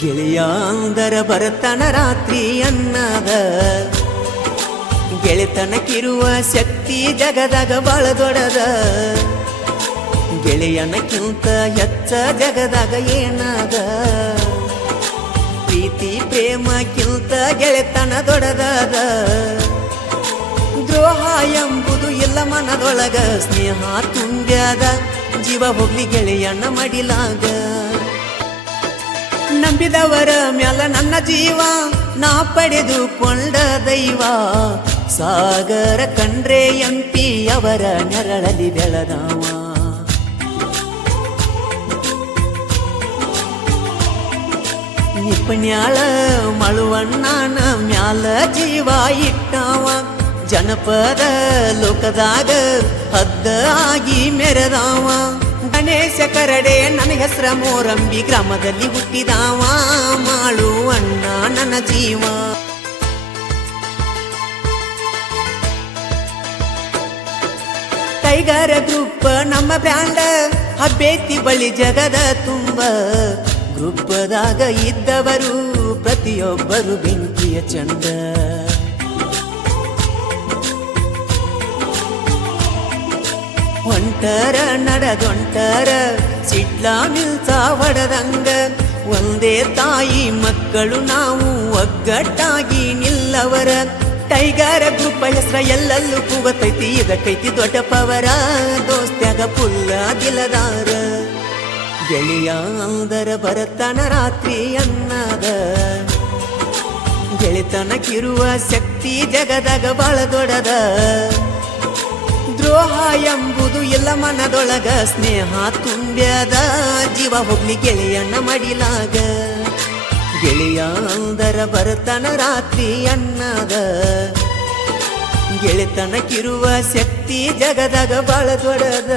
ಗೆಳೆಯ ಅಂದರ ಬರತನ ರಾತ್ರಿ ಅನ್ನದ ಗೆಳೆತನಕ್ಕಿರುವ ಶಕ್ತಿ ಜಗದಾಗ ಬಾಳ ದೊಡ್ಡದ ಗೆಳೆಯನಕ್ಕಿಂತ ಹೆಚ್ಚ ಜಗದಾಗ ಏನದ ಪ್ರೀತಿ ಪ್ರೇಮಕ್ಕಿಂತ ಗೆಳೆತನ ದೊಡ್ಡದ ದ್ರೋಹ ಎಂಬುದು ಇಲ್ಲ ಮನದೊಳಗ ಸ್ನೇಹ ತುಂಬ್ಯಾದ ಜೀವ ಹೋಗ್ಲಿ ಗೆಳೆಯನ ಮಡಿಲಾಗ ನಂಬಿದವರ ಮ್ಯಾಲ ನನ್ನ ಜೀವ ನಾ ಪಡೆದುಕೊಂಡ ದೈವ ಸಾಗರ ಕಂಡ್ರೆ ಎಂಪಿ ಅವರ ನೆರಳಲಿ ಬೆಳೆದವ ನಿಪುಣ್ಯಾಳ ಮಳುವಣ್ಣನ ಮ್ಯಾಲ ಜೀವ ಇಟ್ಟವ ಜನಪದ ಲೋಕದಾಗ ಹದ್ದ ಆಗಿ ಮೆರೆದವ ಗಣೇಶ ಕರಡೆ ನನ್ನ ಹೆಸರ ಮೋರಂಬಿ ಗ್ರಾಮದಲ್ಲಿ ಹುಟ್ಟಿದವ ಮಾಳುವಣ್ಣ ನನ್ನ ಜೀವ ಟೈಗರ್ ಗ್ರೂಪ್ ನಮ್ಮ ಬ್ರ್ಯಾಂಡ್ ಹಬ್ಬೇತಿ ಬಳಿ ಜಗದ ತುಂಬ ಗ್ರೂಪದಾಗ ಇದ್ದವರು ಪ್ರತಿಯೊಬ್ಬರು ಬೆಂಕಿಯ ಚಂದ ಹೊಂಟರ ನಡೆದೊಂಟರ ಸಿಡ್ಲ ಮಿಲ್ಸ ಹೊಡೆದಂಗ ಒಂದೇ ತಾಯಿ ಮಕ್ಕಳು ನಾವು ಒಗ್ಗಟ್ಟಾಗಿ ನಿಲ್ಲವರ ಟೈಗರ್ ಗ್ರೂಪ್ ಹೆಸರ ಎಲ್ಲೆಲ್ಲೂ ಕೂಗತೈತಿ ಇದಕ್ಕೈತಿ ದೊಡ್ಡ ಪವರ ದೋಸ್ತ್ಯಾಗ ಪುಲ್ಲ ದಿಲದಾರ ಗೆಳೆಯ ಅಂದರ ಬರತನ ರಾತ್ರಿ ಅನ್ನದ ಗೆಳೆತನಕ್ಕಿರುವ ಶಕ್ತಿ ಜಗದಾಗ ಬಾಳ ದೊಡ್ಡದ ದ್ರೋಹ ಎಂಬುದು ಇಲ್ಲ ಮನದೊಳಗ ಸ್ನೇಹ ತುಂಬ್ಯಾದ ಜೀವ ಹೋಗ್ಲಿ ಗೆಳೆಯನ ಮಡಿಲಾಗ ಗೆಳೆಯ ಅಂದರ ಬರತನ ರಾತ್ರಿ ಅನ್ನದ ಗೆಳೆತನಕ್ಕಿರುವ ಶಕ್ತಿ ಜಗದಾಗ ಬಾಳ ದೊಡ್ಡದ